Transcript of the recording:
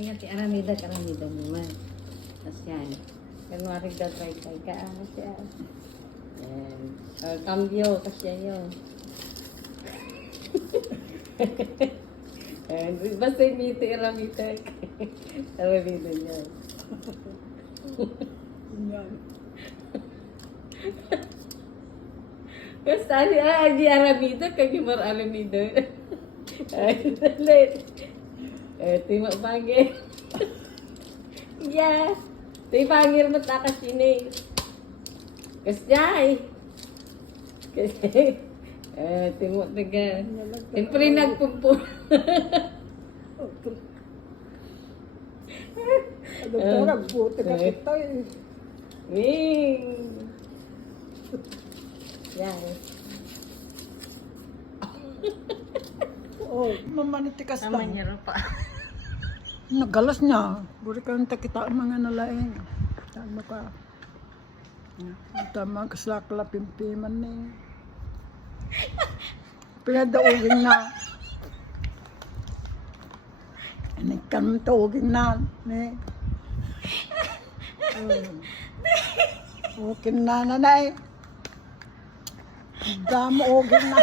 nga ti aramida naman. Tapos yan. Kunwari daw try ka. Siya. And, cambio, kasi yan yun. And, basta yung ti aramida. Aramida niya. Yan. Basta di aramida, kagimar aramida. Ay, dalit. Timo pangir. Yeah. Timo pangir mo takas ini. Kasjay. Kasi, timo taga. Siyempre nagpumpo. Doktora, buti ka kita eh. Wing. Yan. Oh, mamanitikas lang. Niya pa. Nagalas niya. Buri ka nang takita ang mga nalaing. Tama ka. Tama ka sa kalapimpiman ni. Pinadaugin na. Anikan mo taugin na. Ni. Okay na nanay. Damo ugin na.